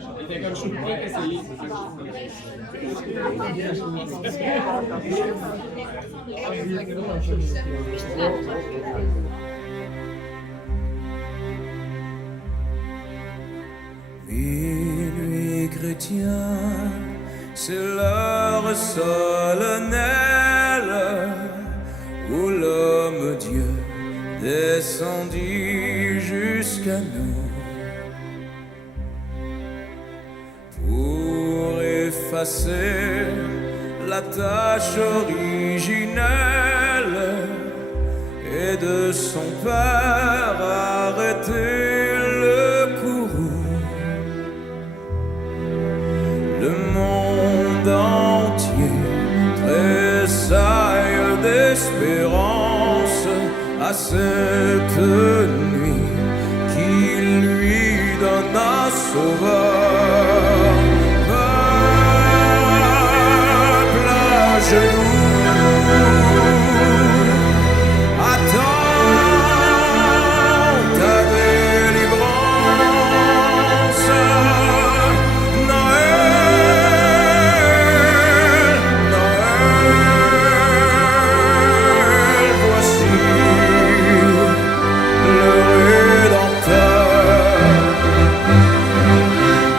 C'était comme je peux pas essayer. Minuit chrétien, c'est l'heure solennelle où l'homme-dieu descendit jusqu'à nous pour effacer la tâche originelle et de son père arrêter le courroux. Le monde entier tressaille d'espérance à cette nuit qui lui donna sauveur. Peuple à genoux, attends ta délivrance. Noël, Noël, voici le Rédempteur.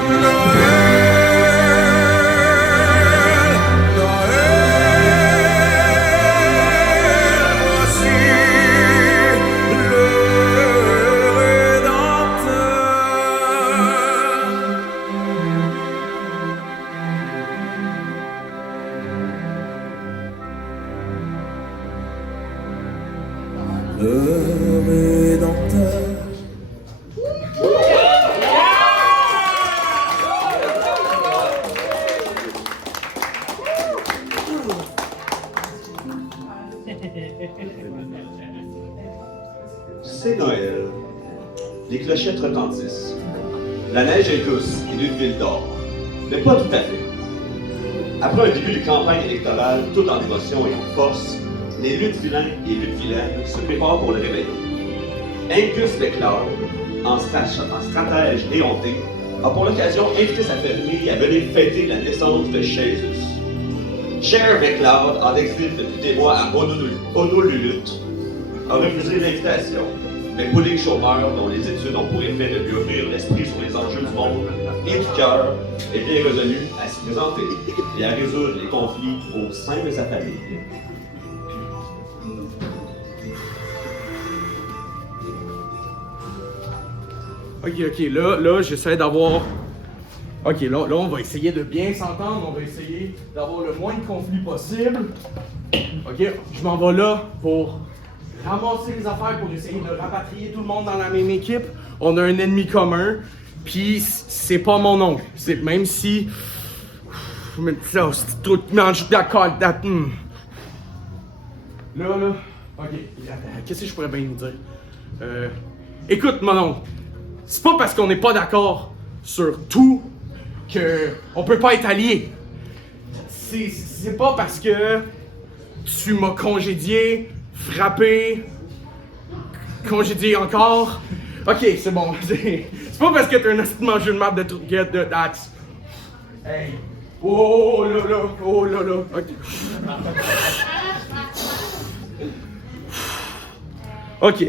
Noël, Noël, voici le Rédempteur. Le Rédempteur. C'est Noël. Les clochettes retentissent. La neige est douce et d'une ville d'or. Mais pas tout à fait. Après un début de campagne électorale tout en émotion et en force, les luttes vilains et luttes vilaines se préparent pour le réveillon. Angus MacLeod, en stratège éhonté, a pour l'occasion invité sa famille à venir fêter la naissance de Jésus. Cher MacLeod, en exil depuis des mois à Honolulu, a refusé l'invitation. Mais Pauline Chômeur, dont les études ont pour effet de lui ouvrir l'esprit sur les enjeux du monde et du cœur, est bien résolue à s'y présenter et à résoudre les conflits au sein de sa famille. Ok, là, j'essaie d'avoir... Ok, là, on va essayer de bien s'entendre, on va essayer d'avoir le moins de conflits possible. Ok, je m'en vais là pour ramasser les affaires, pour essayer de rapatrier tout le monde dans la même équipe. On a un ennemi commun, puis c'est pas mon oncle. Même si... Mais ça, c'est tout... D'accord, Là, ok, qu'est-ce que je pourrais bien lui dire? Écoute, mon oncle, c'est pas parce qu'on n'est pas d'accord sur tout que on peut pas être alliés. C'est pas parce que tu m'as congédié, frappé, congédié encore. Ok, c'est bon. C'est pas parce que t'es un asti de mangeur de marde de truquette de dax. Hey. Oh là là, oh là là. Ok. Ok.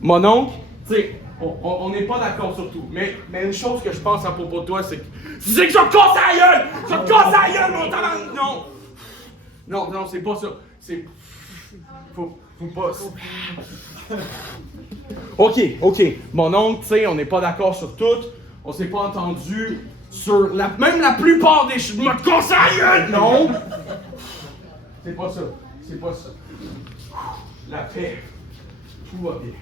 Mon oncle, tu sais, on n'est pas d'accord sur tout. Mais une chose que je pense à propos de toi, c'est que je te casse la gueule! Je te casse la gueule, mon talent! Non, c'est pas ça. C'est... Faut pas... Ok. Mon oncle, tu sais, on n'est pas d'accord sur tout. On s'est pas entendu sur même la plupart des choses. Je me casse la gueule! Non! C'est pas ça. La paix. Tout va bien.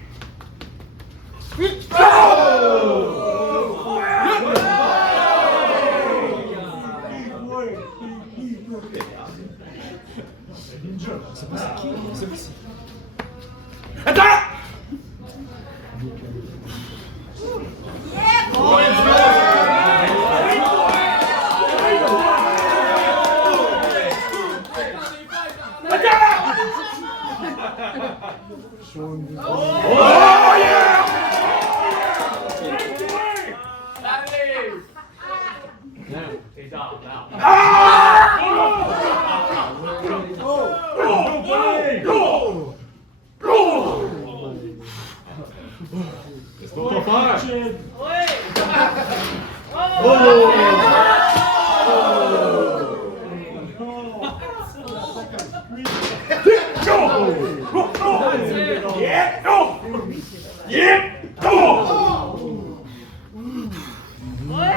Attends! Oh yeah!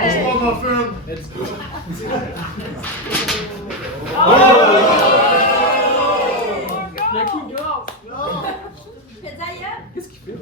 Laisse-moi pas faire! Qu'est-ce qu'il fait?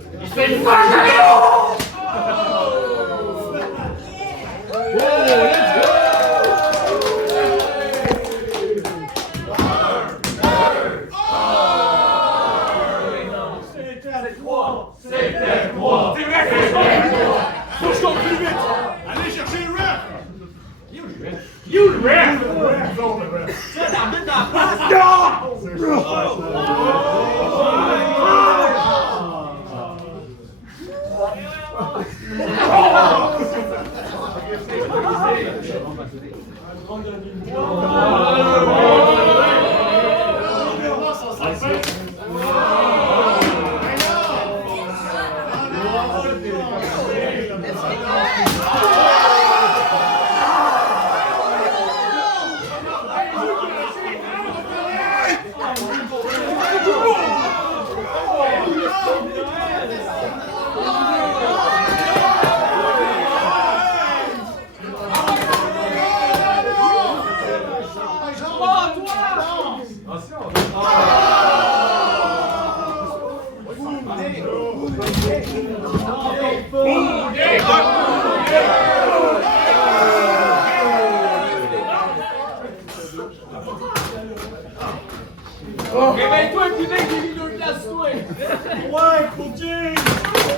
Réveille-toi, putain, j'ai mis deux glaces, toi! Ouais, continue!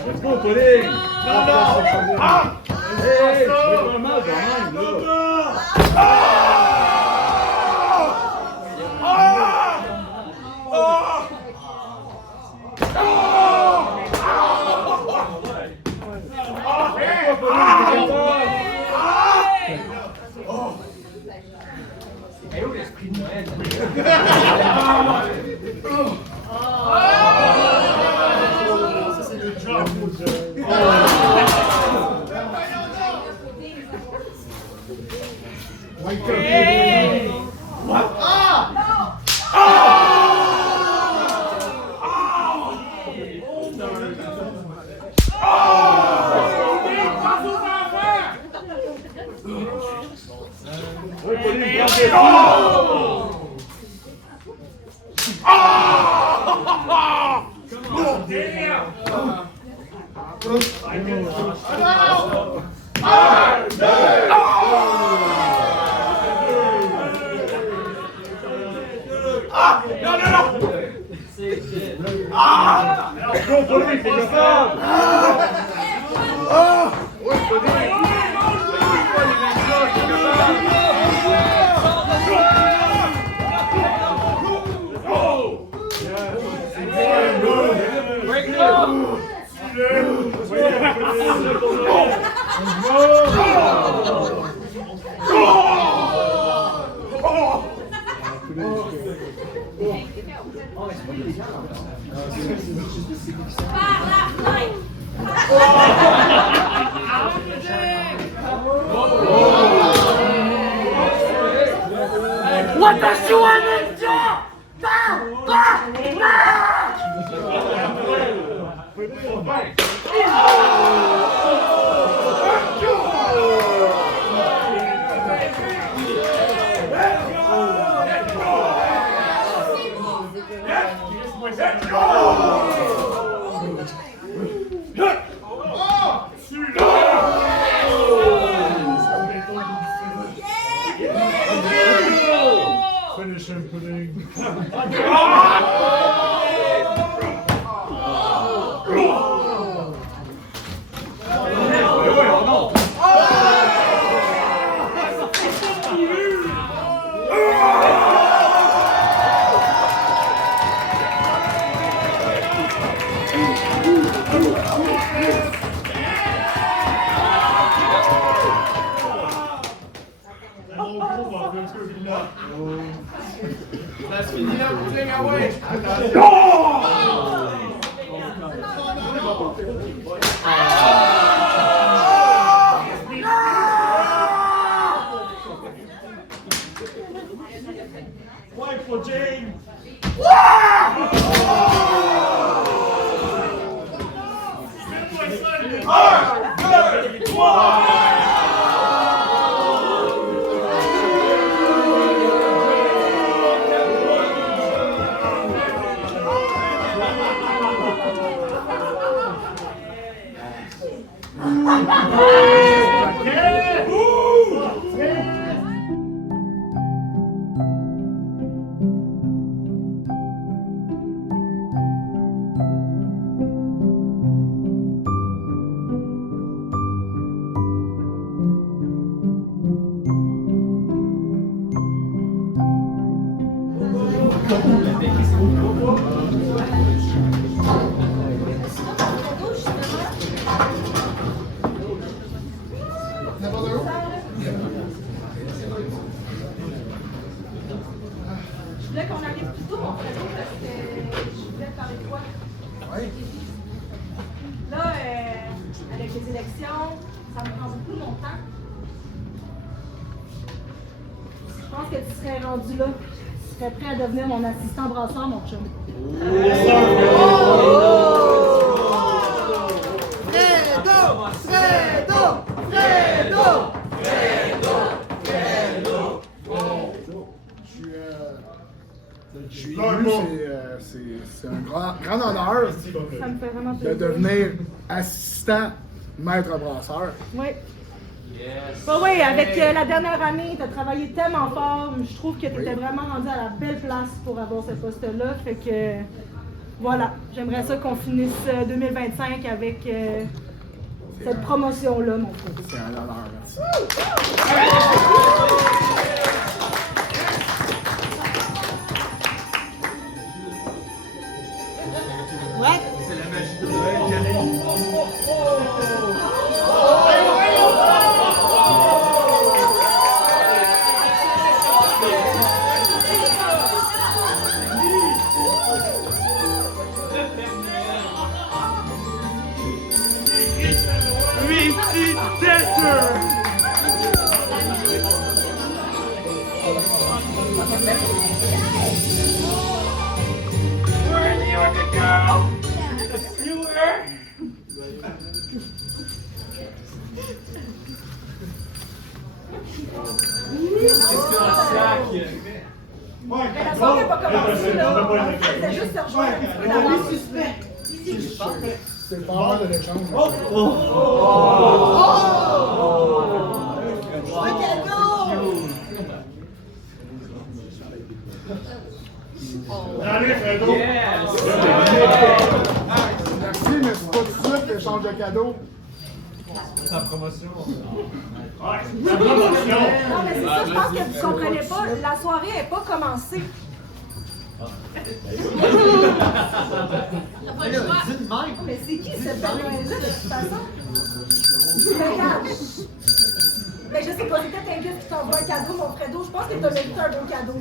Let's go, Pauline! Non, non! Ah! Hey, tu fais pas mal quand même, là! Eh oh, l'esprit de Noël! Ça, c'est le job! Oui, Pauline, prends tes filles! Go, Pauline, t'es capable! Oui, Pauline! Break it up! Finish him, pudding. Ça se finit là, pudding, ah ouais! Ouais, pudding! Je voulais qu'on arrive plus tôt, mon frère, parce que je voulais te parler de toi. Là, avec les élections, ça me prend beaucoup de mon temps. Je pense que tu serais rendu là. Tu serais prêt à devenir mon assistant brasseur, mon chum. Je suis ému, c'est un grand honneur Ça me fait vraiment de plaisir. devenir assistant maître brasseur. Oui. Bah oui, avec la dernière année, tu as travaillé tellement fort. Je trouve que tu étais vraiment rendu à la belle place pour avoir ce poste-là. Fait que voilà, j'aimerais ça qu'on finisse 2025 avec cette promotion-là, mon frère. C'est un honneur, merci. Mais la soirée n'a pas commencé, là. C'était juste se rejoindre un petit peu d'avance. C'est pas mal de l'échange. Allez, Fredo! Merci, mais c'est pas tout de suite l'échange de cadeaux. La promotion. Ouais, La promotion. Non, mais c'est ça, je pense que vous ne comprenez pas. La soirée n'est pas commencée. Mais c'est qui cette belle là de toute façon? Regarde. Mais je sais pas, c'est peut-être un gars qui t'envoie un cadeau, mon Fredo. Je pense que t'as mérité un beau cadeau.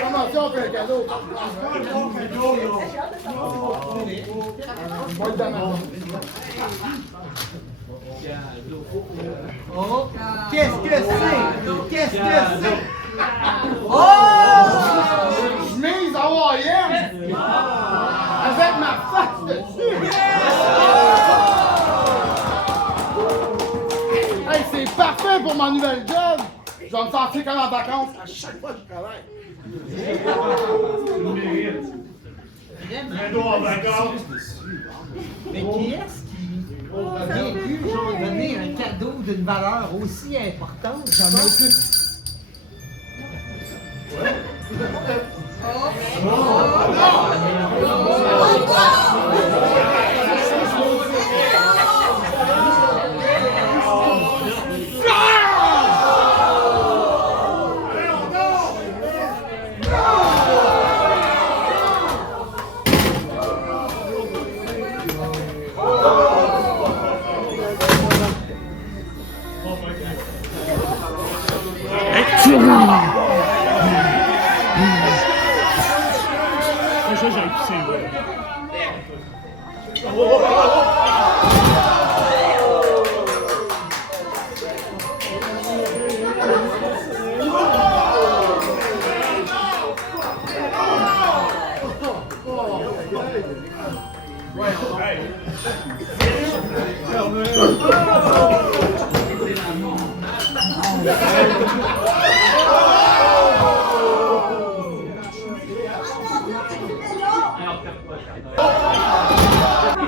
Comment ça, on fait un cadeau? Une boîte d'amande. Oh, qu'est-ce que c'est? Qu'est-ce que c'est? Oh! Chemise hawaïenne! Avec ma face dessus! Hey, c'est parfait pour ma nouvelle job! Je vais me sentir comme en vacances à chaque fois que je travaille. Fredo en vacances. Mais qui est-ce qui a bien pu donner un cadeau d'une valeur aussi importante? J'en ai aucune.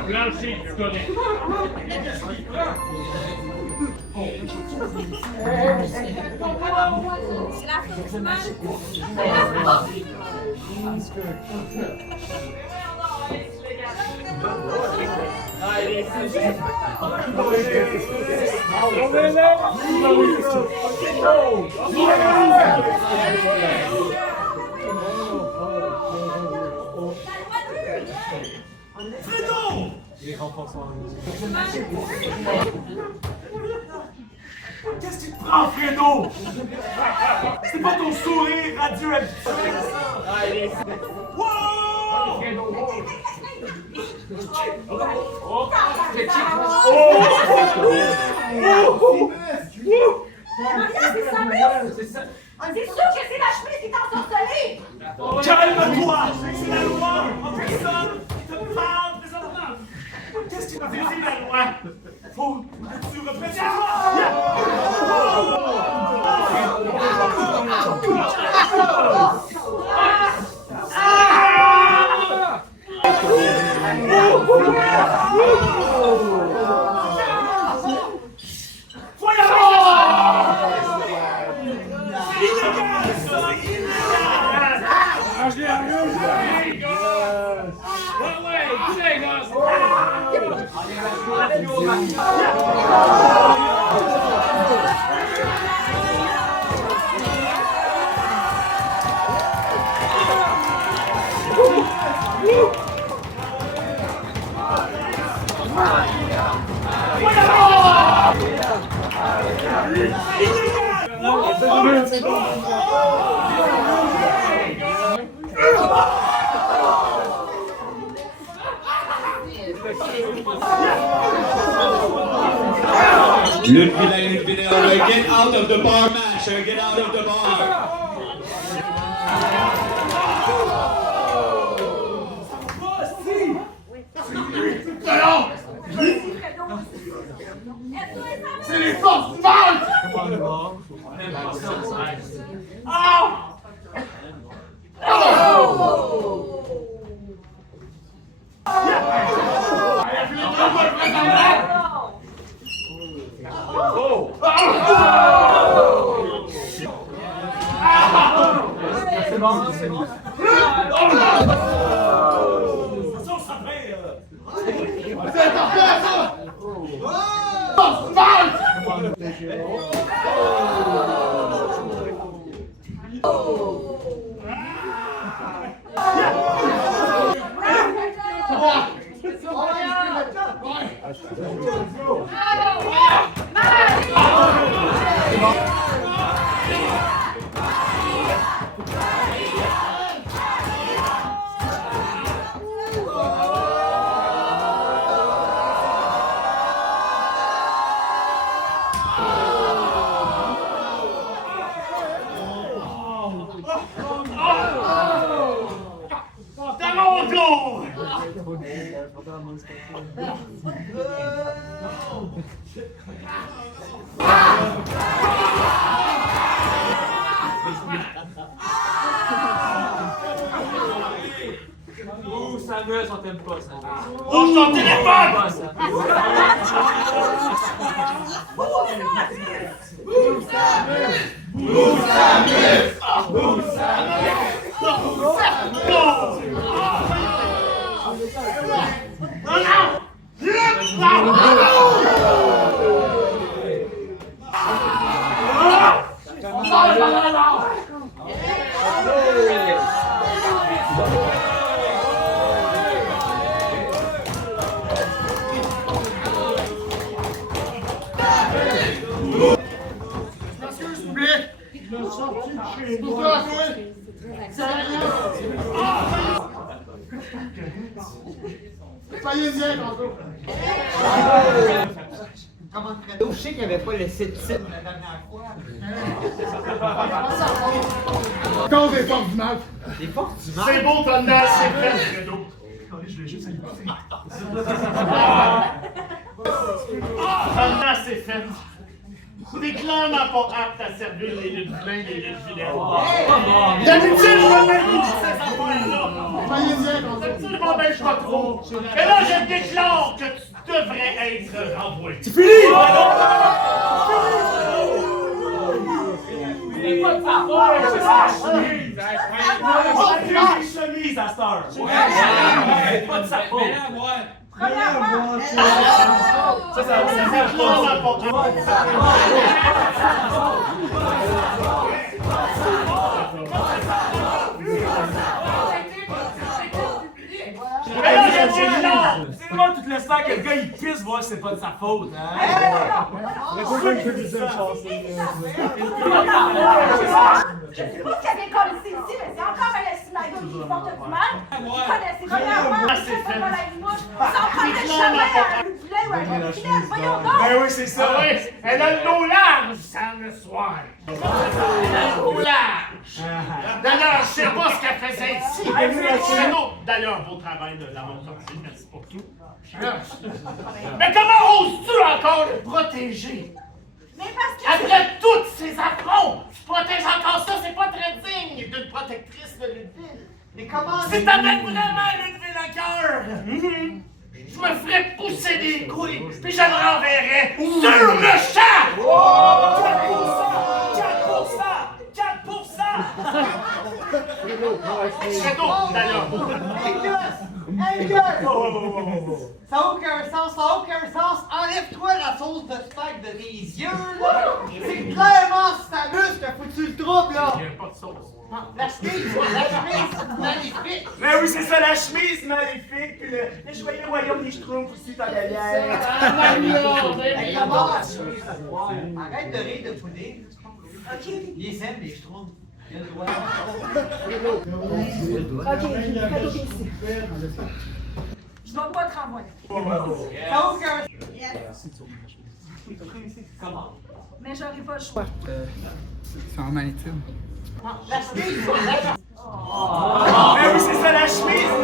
Blanchi, tu connais. C'est la fin du match. Qu'est-ce qui te prend, Fredo? C'est pas ton sourire radieux habituel. Wow! C'est sûr que c'est la chemise qui t'a ensorcelé! Calme-toi! C'est la loi en personne qui te parle présentement! Qu'est-ce qui te dit la loi? Faut que tu reprennes Lutte vidéo, get out of the bar match, get out of the bar. C'est les forces du mal! C'est bon, c'est bon. C'est parfait, ça! Force du mal! Ouh, Samuel, on t'aime pas, Samuel. Lâche ton téléphone! Excuse, public! C'est pour toi, toi! Soyez bien, tantôt. Comment je sais qu'il n'avait pas laissé de titre la dernière fois. Quand des portes du mal. Les portes du mal. C'est beau, Tonda, c'est fait, Fredo. Je voulais juste aller pousser. Tonda, c'est fait. T'es clairement pas apte à servir les luttes pleines et les luttes vilaines. D'habitude, je me mets de ces affaires-là. Soyez bien, tantôt. Ça ne m'empêche pas trop. Mais là, je déclare que tu devrais être renvoyé. C'est fini! C'est pas de sa faute, c'est sa chemise. Une chemise à cette heure. C'est pas de sa faute. Premièrement, Ça fait clairement pas Mais là, je déclare. C'est comment tu te laisses faire que le gars il pisse voir que c'est pas de sa faute, hein? je sais pas ce qu'il y avait comme ici, mais c'est encore un Snyder qui porte du mal. Vous connaissez premièrement, c'est pas la limouche. Sans prendre le chemin à un poulet ou à un filet, voyons donc. Ben oui, c'est ça. Oui, elle a le dos large, Sam, le soir. Le dos large. D'ailleurs, je sais pas ce qu'elle faisait ici. C'est nous. D'ailleurs, beau travail de l'avoir sorti. Merci pour tout. Mais comment oses-tu encore le protéger? Mais parce que Après toutes ces affronts, tu protèges encore ça, c'est pas très digne d'une protectrice de Ludwig. Mais comment Si t'avais vraiment Ludwig le cœur, je me ferais pousser des couilles, puis je le renverrais sur le champ! 4%! Fredo, d'ailleurs. Hey, gars! Ça n'a aucun sens, ça n'a aucun sens. Enlève-toi la sauce de spag de tes yeux, là. C'est clairement Samus qui a foutu le trouble, là. Il n'y a pas de sauce. La chemise, magnifique. Mais oui, c'est ça, la chemise maléfique, puis le joyeux royaume des Schtroumpfs aussi dans la bière. Hey, comment? Arrête de rire de pudding. OK, Il les aime, les schtroumpfs. Il a le droit. Ok, je vais toquer ici. je dois pas te renvoyer. Ça n'a aucun Mais j'aurai pas le choix. C'est en maritime. La chemise, Mais oui, c'est ça, la chemise!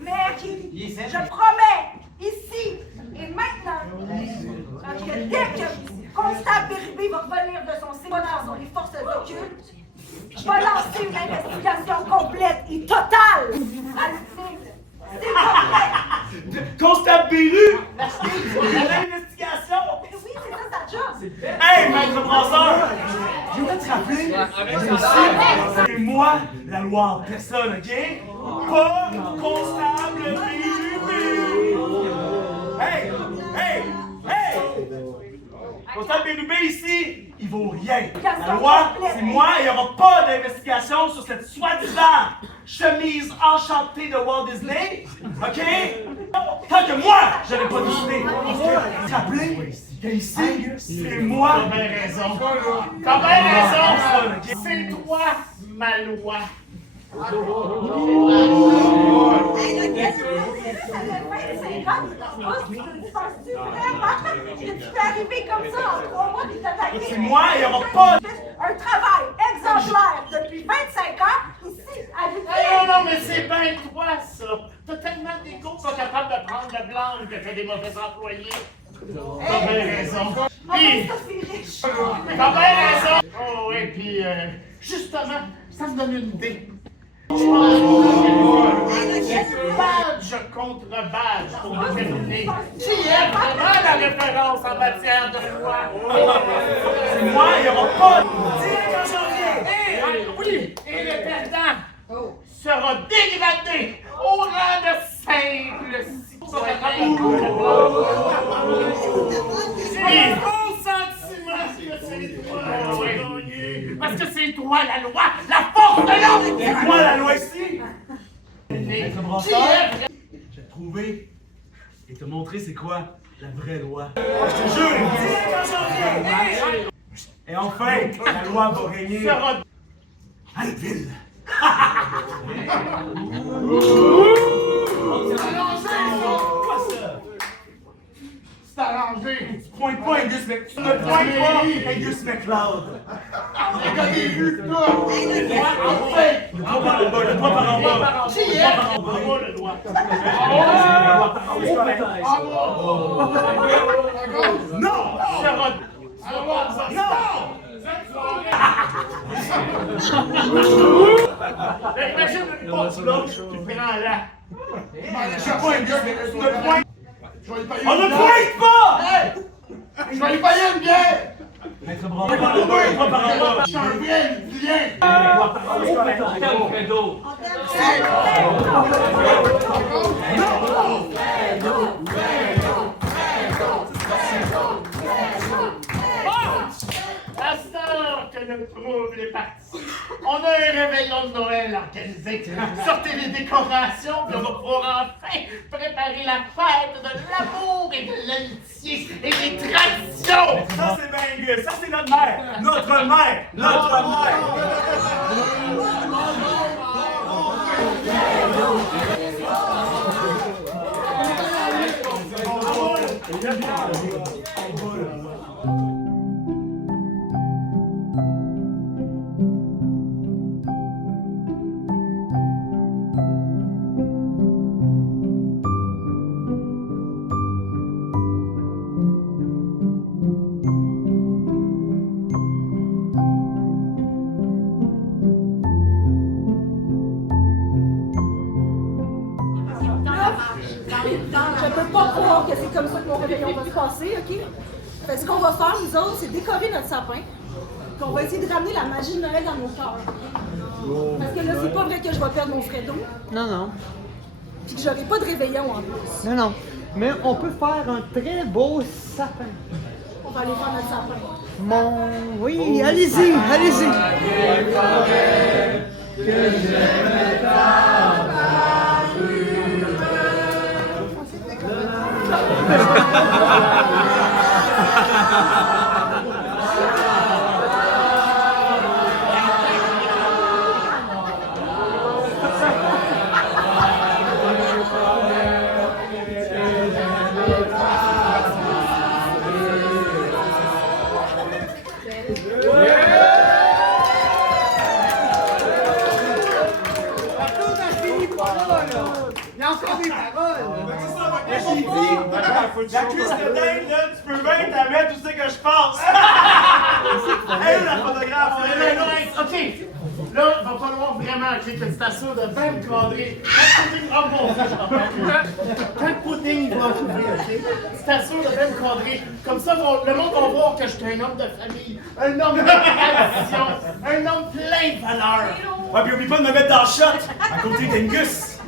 Mais OK, je promets, ici et maintenant, que dès que Constable Bérubé va revenir de son séminaire sur les forces occultes, je vais lancer une investigation complète et totale à l'utile. S'il vous plaît. Constable Béru! L'investigation! Oui, c'est ça sa job. Hey, maître brasseur! Je voudrais te rappeler, c'est moi la loi en personne, OK? Pas Constable Béru! Hey! Hey! Hey! Constable Bérubé ici, il vaut rien. La loi, c'est moi et il n'y aura pas d'investigation sur cette soi-disant chemise enchantée de Walt Disney. OK? Tant que moi, je n'ai pas décidé. Vous rappelez qu'ici, c'est moi. T'as bien raison. T'as bien raison. C'est toi, ma loi. Hey, le gars, ça fait 25 ans que tu penses-tu vraiment que tu peux arriver comme ça en 3 mois et t'attaquer? C'est moi, il n'y aura pas. Un travail exemplaire depuis 25 ans ici à Hey, oh non, mais c'est bien toi, ça. T'as tellement d'ego que pas capable de prendre le blanc que t'as des mauvais employés. T'as bien raison. Puis, t'as bien raison. Oh, et puis, justement, ça me donne une idée. Je pense que badge contre badge pour déterminer qui est vraiment la référence en matière de loi. C'est moi, il n'y aura pas de quand je reviens. Oui, et le perdant sera dégradé au rang de simple citoyen. Bon sentiment que c'est toi, parce que c'est toi la loi, la force de l'homme. C'est moi la loi ici. J'ai trouvé et te montrer c'est quoi la vraie loi. Je te jure, quand je reviens, je Et enfin, la loi va régner. À Luteville. C'est arrangé. Tu pointes pas Angus McLeod. Tu ne pointes pas Angus McLeod. Les gars, des vues, tout. Enfin. Le doigt par en bas, le doigt par en bas. Qui est? En bas, le doigt. Non! Imagine une porte blanche qui prend là. Je sais pas Angus McLeod. Tu ne pointes. Je vais y payer On une ne bière. pointe pas! Je vais y payer une bière. Maître Bravo, le doigt par en bas. Je suis un vrai lien. À ce temps que le trouble est parti, on a un réveillon de Noël organisé. Sortez les décorations, puis on va pouvoir enfin préparer la fête de l'amour et de l'amitié et des traditions. Ça c'est bien Angus, ça c'est notre mère. Notre mère. Notre mère. Je peux pas croire que c'est comme ça que mon réveillon va se passer, OK? Fait que ce qu'on va faire, nous autres, c'est décorer notre sapin. Puis on va essayer de ramener la magie de Noël dans nos cœurs. Parce que là, c'est pas vrai que je vais perdre mon Fredo. Non, non. Puis que j'aurai pas de réveillon en plus. Non, non. Mais on peut faire un très beau sapin. On va aller faire notre sapin. Oui, allez-y, allez-y. Il y a encore des paroles. La cuisse de dinde, là, tu peux bien t'en mettre où c'est que je passe. Hey, la photographe, OK. Là, il va falloir vraiment que tu t'assures de bien me cadrer. Quand le pudding va s'ouvrir, OK? Tu t'assures de bien me cadrer. Comme ça, le monde va voir que je suis un homme de famille, un homme de tradition, un homme plein de valeurs. Ouais, puis oublie pas de me mettre dans le shot, à côté d'Angus.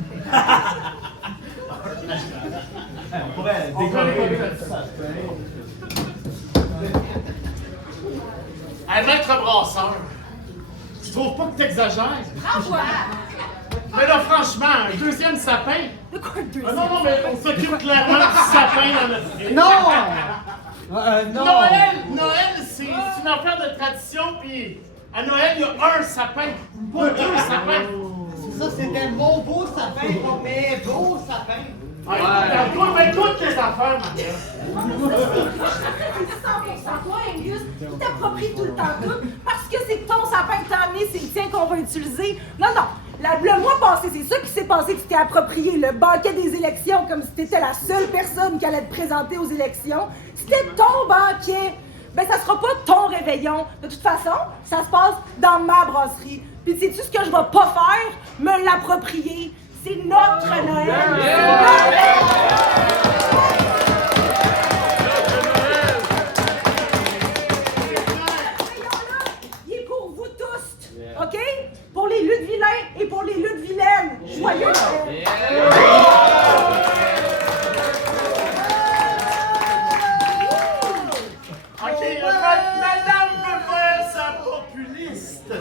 On pourrait décorer. Hey, maître brasseur, tu trouves pas que t'exagères? Mais là, franchement, un deuxième sapin? De quoi le deuxième? Ah non, non, mais on s'occupe clairement du sapin dans notre vie. Non! Noël, c'est une affaire de tradition, puis à Noël, il y a un sapin, pas deux sapins. Ça, c'est un bon beau sapin, mais beau sapin. Ouais. Mais toutes les affaires, ma mère. 100% toi, Angus, qui t'approprie tout le temps tout, parce que c'est ton sapin que t'as amené, c'est le tien qu'on va utiliser. Non, non. Le mois passé, c'est ça qui s'est passé, que tu t'es approprié le banquet des élections comme si t'étais la seule personne qui allait te présenter aux élections. C'était ton banquet. Ben, ça sera pas ton réveillon. De toute façon, ça se passe dans ma brasserie. Puis sais-tu ce que je vais pas faire? Me l'approprier. C'est notre Noël. Il est pour vous tous, OK? Pour les Ludevillains et pour les Ludevillaines. Joyeux Noël! OK, madame veut faire sa populiste.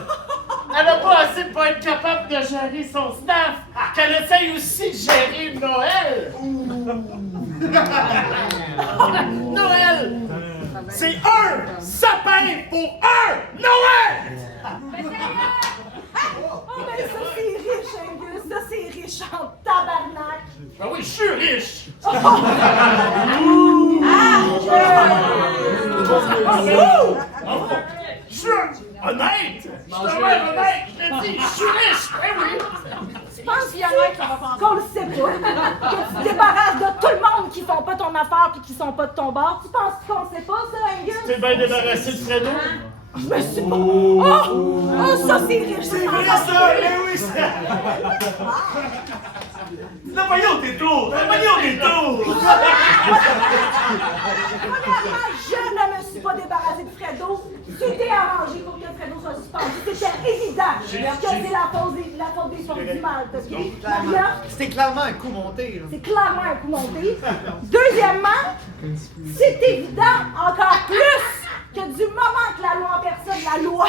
Elle n'a pas assez pour être capable de gérer son staff, qu'elle essaye aussi de gérer Noël. Noël, C'est un sapin pour un Noël! Oh, ben ça, c'est riche, Angus. Ça, c'est riche en tabarnak. Ben oui, je suis riche! Je suis honnête! Je suis honnête! Je l'ai dit, je suis riche! Ben oui! Tu penses qu'il y en a qu'on le sait pas? Que tu te débarrasses de tout le monde qui font pas ton affaire puis qui sont pas de ton bord? Tu penses qu'on sait pas ça, Angus? T'es bien débarrassé de Fredo? Je me suis pas... Oh, ça, c'est riche! C'est vrai ça! Ben oui, ça! T'as pogné au détour! T'as pogné au détour! Premièrement, je ne me suis pas débarrassé de Fredo. Tu t'es arrangé pour que Fredo soit suspendu. C'était évident que c'est la faute des forces du mal, ok? Maria, C'était clairement un coup monté, là. c'est clairement un coup monté. Deuxièmement, c'est évident encore plus que du moment que la loi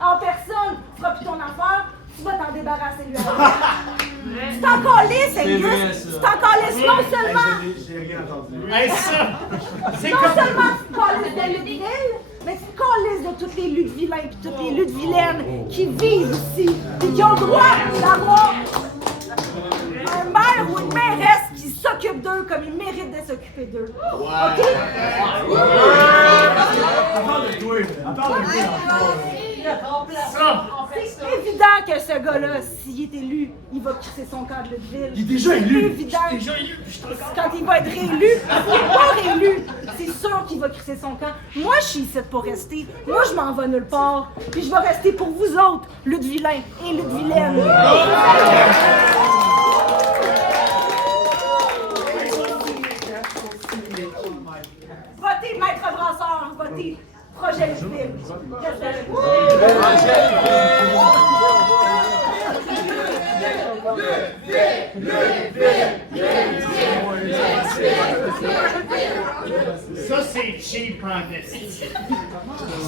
en personne fera plus ton affaire, tu vas t'en débarrasser lui. Tu t'en calisses, Angus. Tu t'en calisses non seulement... J'ai rien entendu. Hey, ça! C'est Non comme... seulement tu te calisses de Lutte-Ville, mais tu te calisses de toutes les luttes vilains et toutes les luttes vilaines qui vivent ici et qui ont le droit d'avoir un maire ou une mairesse qui s'occupe d'eux comme ils méritent de s'occuper d'eux. OK? Attends de toi. C'est évident que ce gars-là, s'il est élu, il va crisser son camp de Lutte-Ville. Il est déjà élu. C'est évident. Quand il va être réélu, s'il n'est pas réélu, c'est sûr qu'il va crisser son camp. Moi, je suis ici pour rester. Moi, je m'en vais nulle part. Puis je vais rester pour vous autres, Lutte-Vilain et Lutte-Vilaine. Votez Maître Brassard, votez Projet Lutte-Ville. Restez avec moi. Ça, c'est cheap en esti.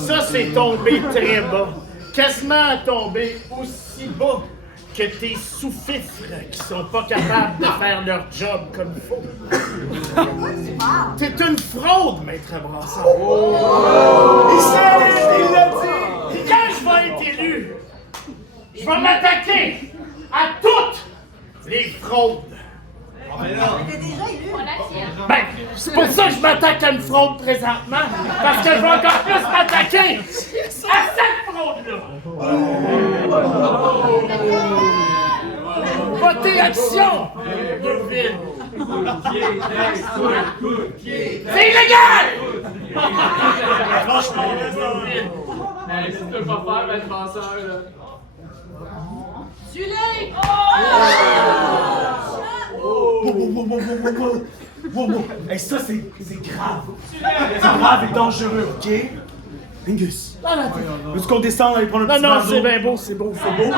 Ça, c'est tombé très bas. Quasiment tombé aussi bas que tes sous-fifres qui sont pas capables de faire leur job comme il faut. T'es une fraude, Maître Brassard. Il l'a dit. Et quand je vais être élu, je vais m'attaquer à toutes les fraudes. Ben, c'est pour ça que je m'attaque à une fraude présentement, parce que je vais encore plus m'attaquer à cette fraude-là. Votez action, Woodville. C'est illégal! Franchement, Woodville. Si tu peux pas faire, ben, penseur, là. Wow. Hey, ça, c'est grave. C'est grave et dangereux, OK? Angus, veux-tu qu'on descende et prendre un petit Non, verre c'est d'eau? bien beau, c'est beau, c'est beau.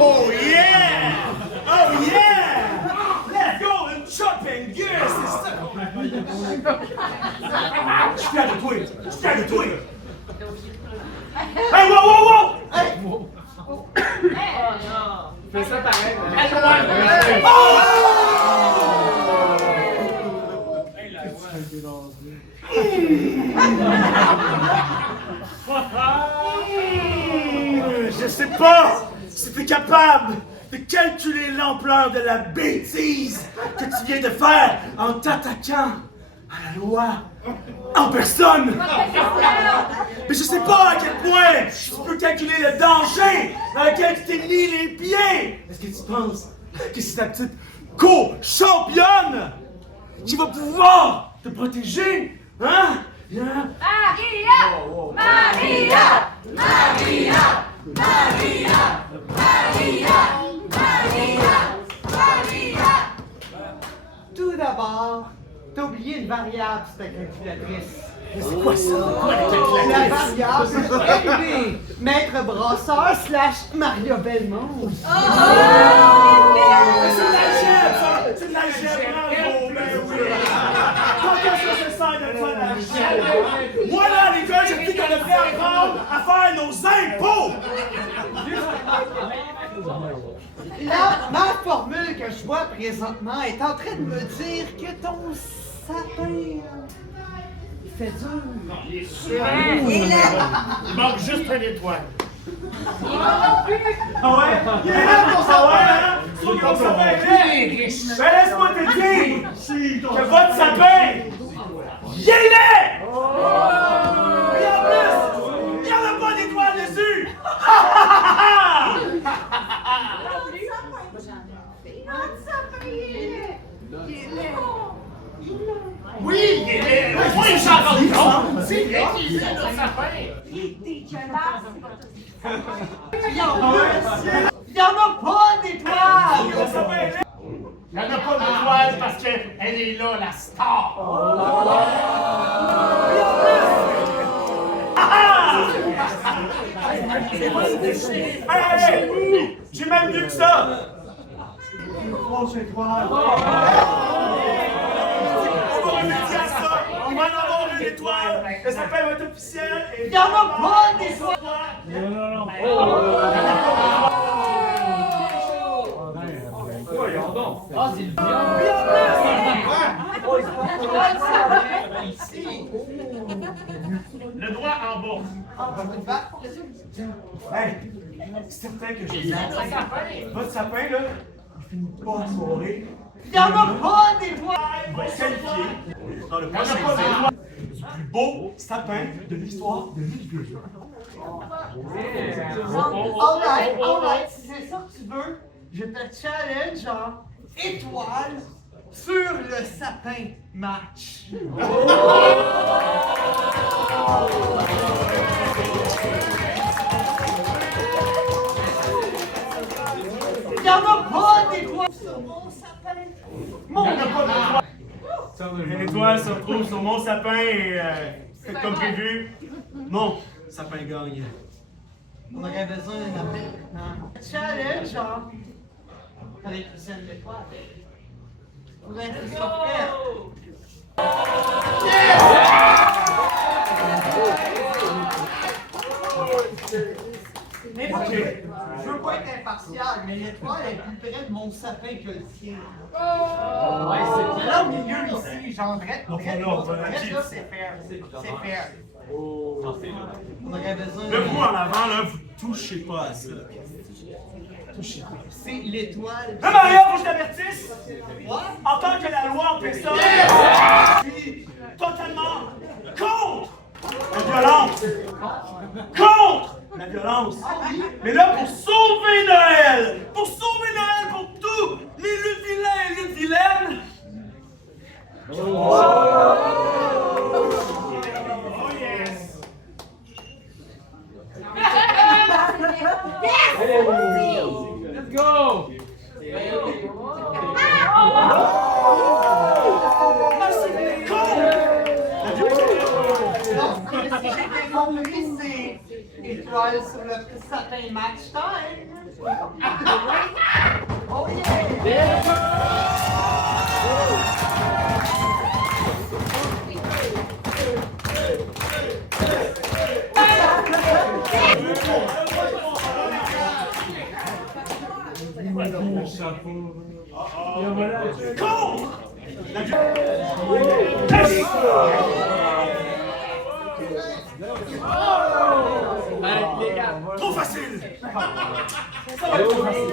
Oh yeah! Oh yeah! Let's go and chop Angus! C'est ça qu'on Je suis fier de toi! Je suis fier de toi! Hey, wow! Fais ça pareil. Je sais pas si t'es capable de calculer l'ampleur de la bêtise que tu viens de faire en t'attaquant à la loi en personne. Mais je sais pas à quel point tu peux calculer le danger dans lequel tu t'es mis les pieds. Est-ce que tu penses que c'est ta petite co-championne qui va pouvoir te protéger? Hein? Tout d'abord, t'as oublié une variable sur ta calculatrice. C'est quoi ça? La variable, c'est Maître Brasseur / Mario Belmont. C'est de l'algèbre, ça! C'est de l'algèbre, bravo! Ben oui! Quand est-ce que ça sert de faire de l'algèbre? Moi là, les gars, j'ai dit qu'on devrait apprendre à faire nos impôts! Là, ma formule que je vois présentement est en train de me dire que ton sapin il fait dur. Il est sûr. Il manque juste une étoile. Ah ouais? Il est là ton sapin, hein? Sur ton sapin est laid! Ben laisse-moi te dire que votre sapin, il est laid! Et en plus, il n'y en a pas d'étoile dessus! Notre sapin, il est laid. Il est laid. Oui, il est laid. Oui, j'en rends compte. C'est vrai qu'il est laid, notre sapin. Il est dégueulasse. Il y en a pas d'étoiles! Ton sapin est laid! Il n'y en a pas d'étoile parce qu'elle est là, la star. Hey, j'ai même mieux que ça! Grosse étoile. On va remédier à ça! On va en avoir une étoile! Le sapin va être officiel! Il y en a pas d'étoiles! Le droit en bas. Hey, c'est certain que j'ai votre sapin, là, il finit pas la soirée. Il y en a pas d'étoiles! Il va se qualifier dans le prochain film du plus beau sapin de l'histoire de Milleville. Alright, si c'est ça que tu veux, je te challenge en étoile sur le sapin match. Il y en a pas d'étoile sur mon sapin. Il n'y en a pas d'étoile. Une étoile se retrouve sur mon sapin et, comme prévu, mon sapin gagne. On aurait besoin d'un appel maintenant. Challenge en avec une scène d'étoile. Pour être surpris. Mais ok, je veux pas être impartial, mais l'étoile est plus près de mon sapin que le tien. Ouais, c'est là au milieu ici, genre drette, là, c'est fair. C'est fair. On aurait besoin Le vous en avant, là, vous touchez pas à ça. C'est l'étoile. Là, Maria, faut que je t'avertisse. What? En tant que la loi en personne, je suis totalement contre la violence. Contre la violence. Mais là, pour sauver Noël, pour tous les Lutte-Vilains et Lutte-Vilaines, Let's go! Donc, si j'ai bien compris, c'est étoile sur le sapin match time. Oh yeah! trop facile! Ça va être trop facile!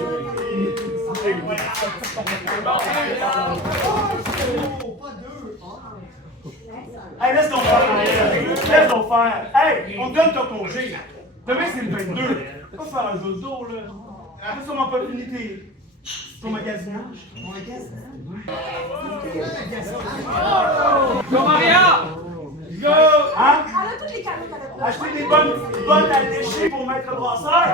Hey, laisse donc faire! Laisse donc faire! Hey, on te donne ton congé! Demain, c'est le 22! Pas faire un dodo, là! T'as sûrement pas fini ton magasinage? Mon magasinage? Go Maria! Go! Hein? Elle a toutes les canettes à la Acheter des bonnes bottes à déchets pour mettre le brasseur!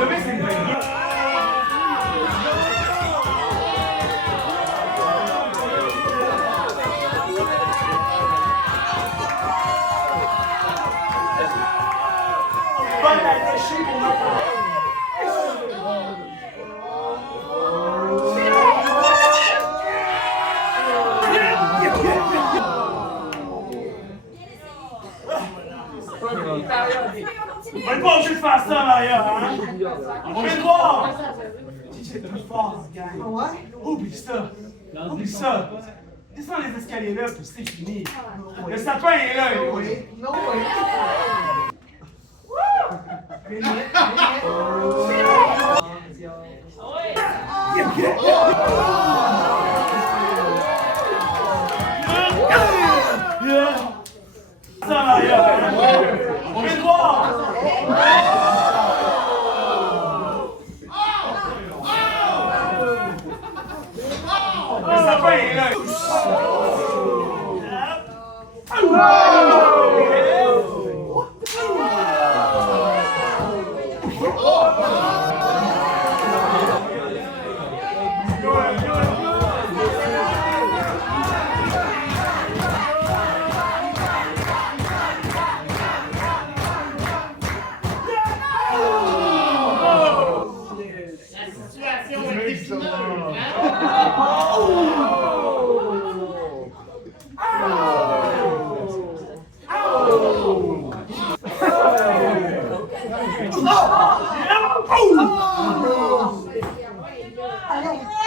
Demain, c'est le 22! Bonne à déchets pour mettre le On est pas obligé de faire ça, Maria, hein? On vient de voir! DJ est plus fort, ce gang. Ouais? Oublie ça! Oublie ça! Descends les escaliers là, puis c'est fini. Le sapin est là, oui. Non, oui. Ça, Maria, hein? On vient de voir! Le sapin est là!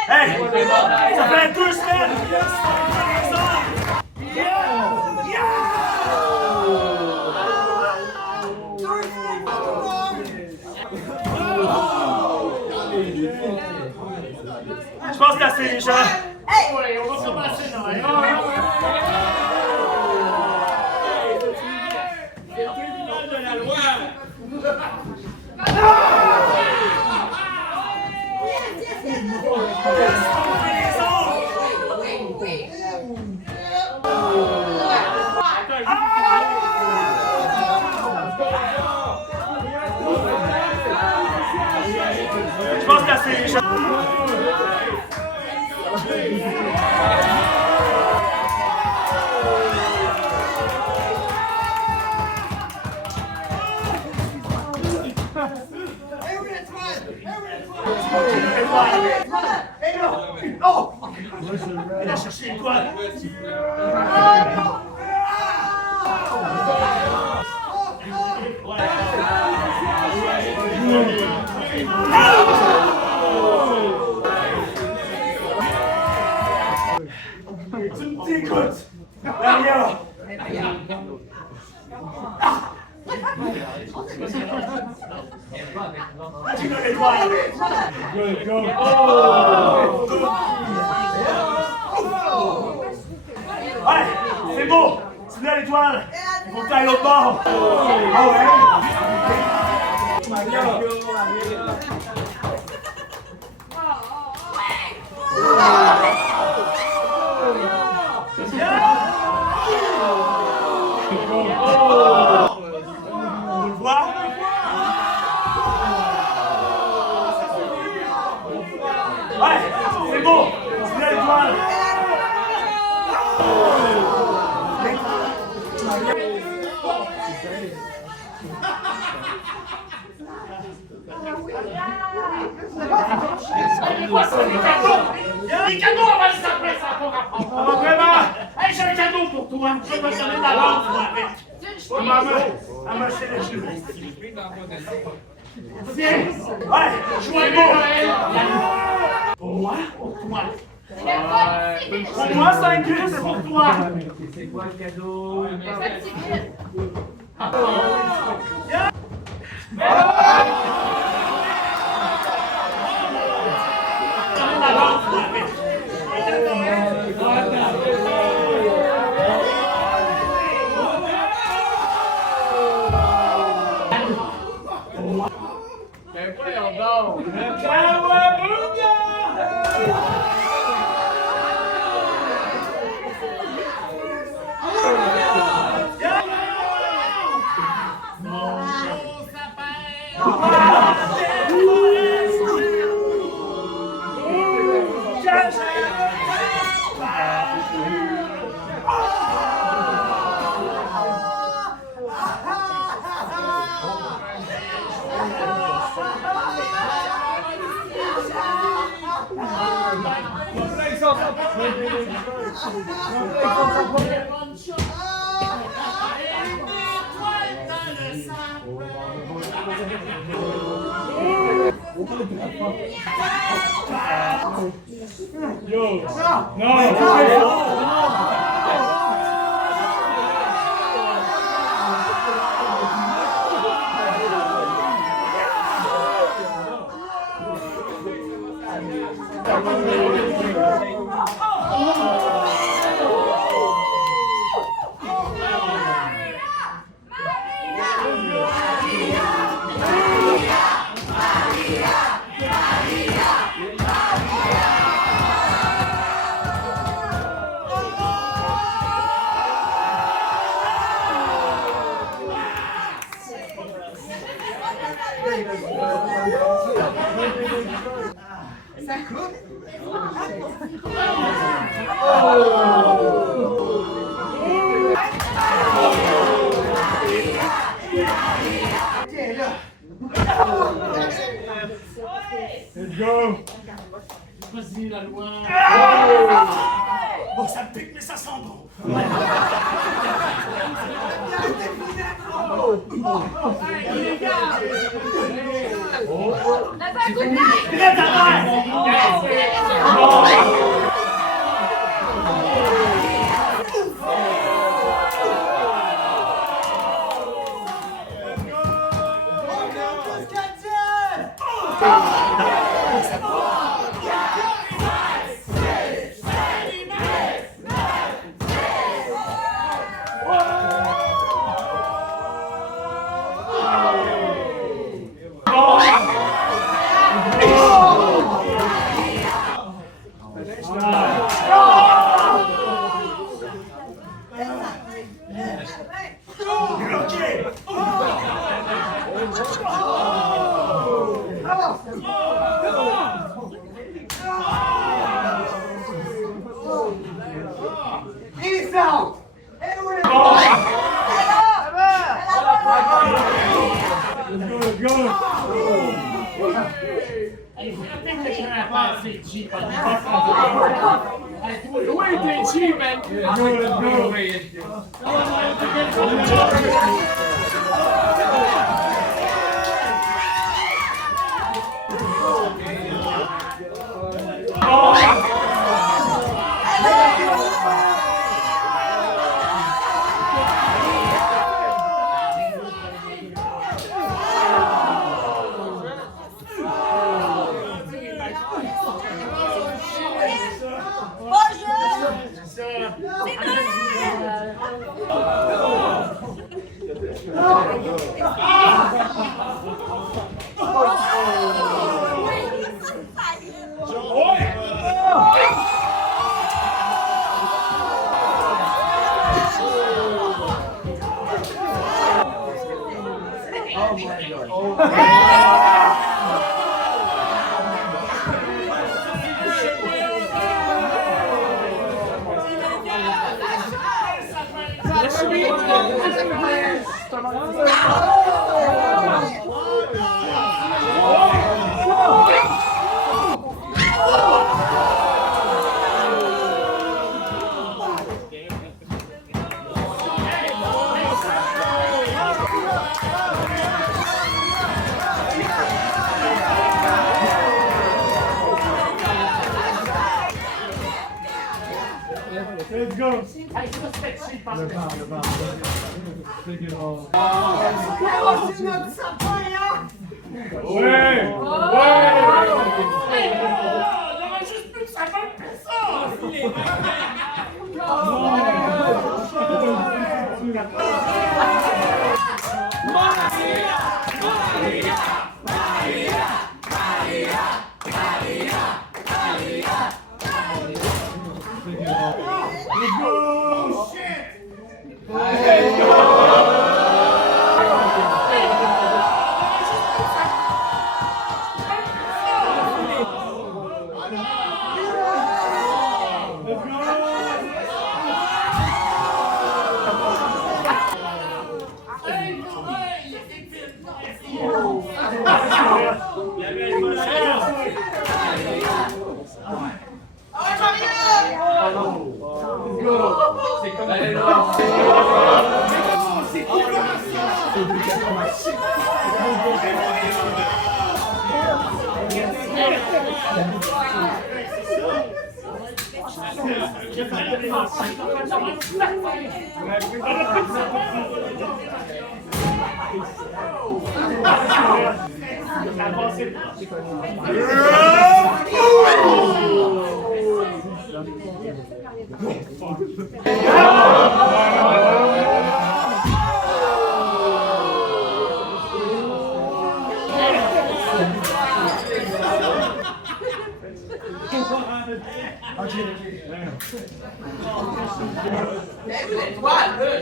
Hey! Ça fait 2 semaines! Je pense que c'est assez, les gens. Hey! On va commencer, Noël. C'est le tribunal de la loi. Je pense que c'est assez, les gens. Elle a cherché une toile. Tu me dégoûtes, Maria. Tu me l'étoile. Ouais, c'est beau! C'est là l'étoile! Il faut que t'ailles l'autre bord! Ah ouais? On le voit? Ouais, c'est beau! C'est là l'étoile! Les cadeaux avant le sapin, ça n'a pas rapport. Vraiment? Hey, j'ai un cadeau pour toi. Je vais te donner la lampe avec. Elle m'a acheté les cheveux. Tiens. Ouais, Joyeux Noël. pour moi? Pour toi. Pour moi, 5 C'est pour toi. C'est quoi le cadeau? Donner la lampe avec. Hey! Ça coûte. Tiens là. Let's go! Vas-y, la loi. Oh, ça me pique, mais ça sent bon! Prête à Let's go! Ouais! J'aurais juste plus que 50 personnes!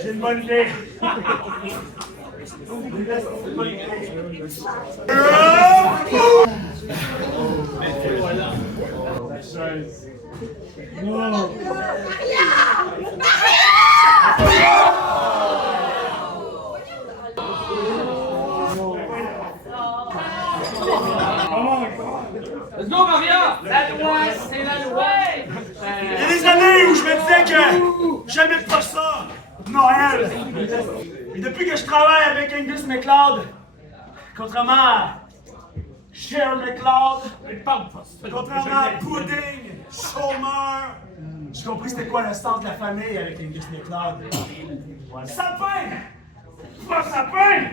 J'ai une bonne idée. Let's go, Maria! La loi, c'est la loi! Il y a des années où je me disais que j'aimais pas ça, Noël. Et depuis que je travaille avec Angus MacLeod, contrairement à Cher MacLeod, contrairement à Pudding, Schomer, j'ai compris c'était quoi le sens de la famille avec Angus MacLeod. Sapin! Pas sapin!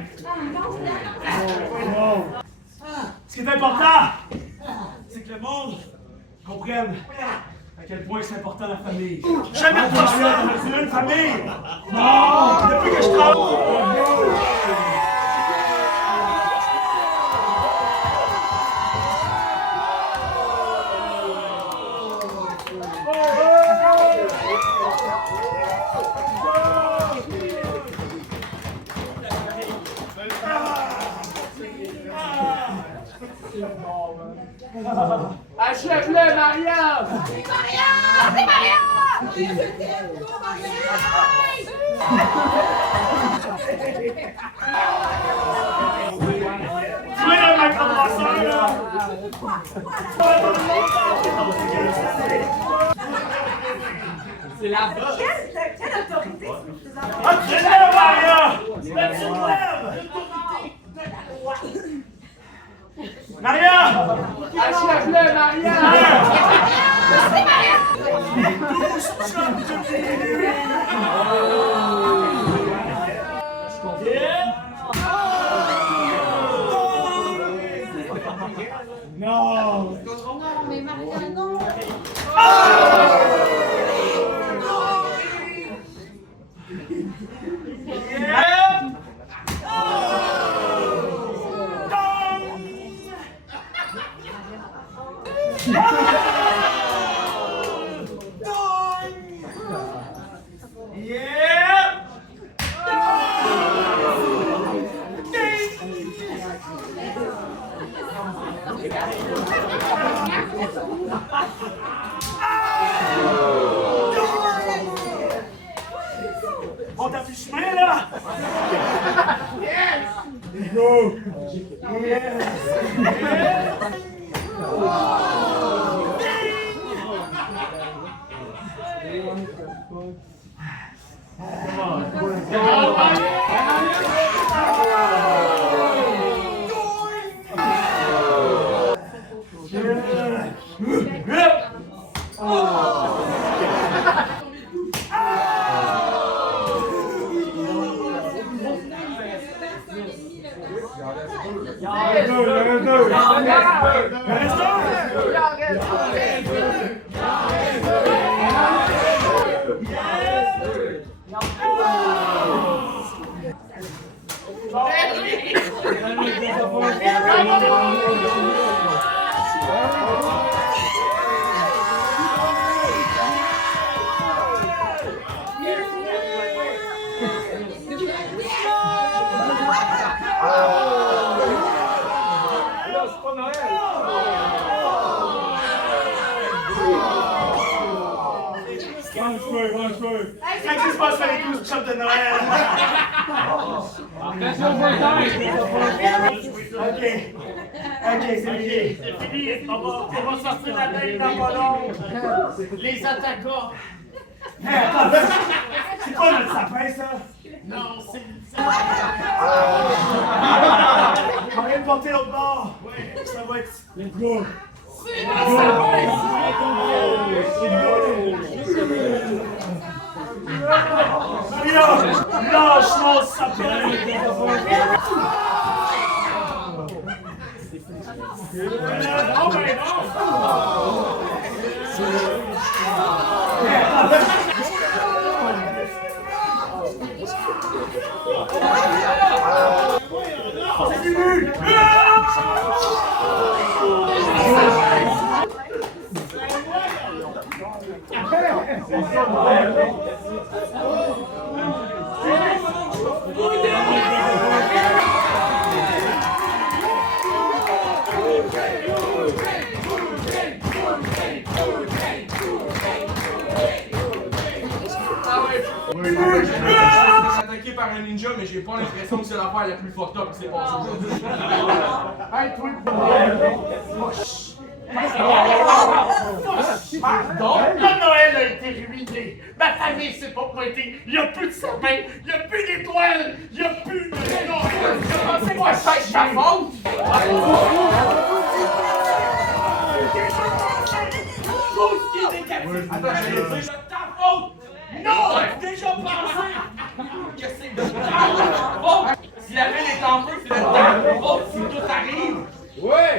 Ce qui est important, c'est que le monde comprenne à quel point c'est important la famille. Jamais pas ça dans une famille! Non! Depuis que je travaille... Achève-le, Maria! C'est Maria! C'est Maria! Je t'aime, go, Tu es dans ma convention, là! C'est la bosse! Quelle autorité? Ah, tu es là, Maria! Là, tu te lèves! Maria! Achève-le, Maria! C'est Maria! 12 chums de minuit! Non! Non, mais Maria, non! On t'a fait chemin, là! Yes! Go! Yes! Qu'est-ce qui se passe avec les 12 chums de Noël? Ok, c'est fini. C'est fini! On va sortir la tête dans pas long! Les attaquants! Hey, attends, c'est quoi notre sapin, ça? Non, c'est... On vient de porter l'autre bord. Ça va être... Let's go. C'est dans sa main! Maria, lâche mon sapin. Oh ben non! Attaqué par un ninja, mais j'ai pas l'impression que c'est l'affaire la plus fucked up qui s'est passée aujourd'hui. Pardon? Le Noël a été ruiné. Ma famille s'est pas pointée. Il n'y a plus de sapin. Il n'y a plus d'étoiles. Il n'y a plus de... C'est quoi ça, c'est ta faute? Attends, j'allais dire, c'est ta faute! Non! Déjà pensé! Qu'est-ce que c'est de ta faute? Si la ville est en feu, c'est de ta faute si tout arrive! Ouais!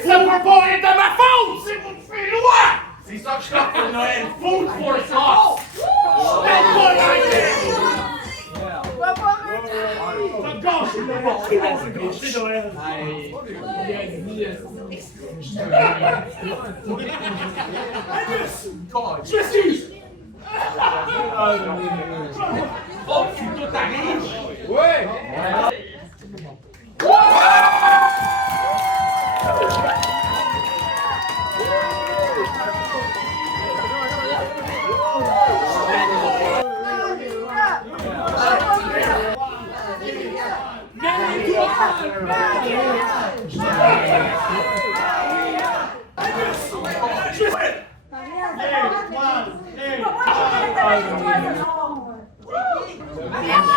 Ça peut pas être de ma faute! C'est mon fait loi! C'est ça que je t'offre pour Noël! Food for thought! Je vais pas l'arrêter! C'est Noël. Je m'excuse! Oh, si tout arrive! Ouais! Maria,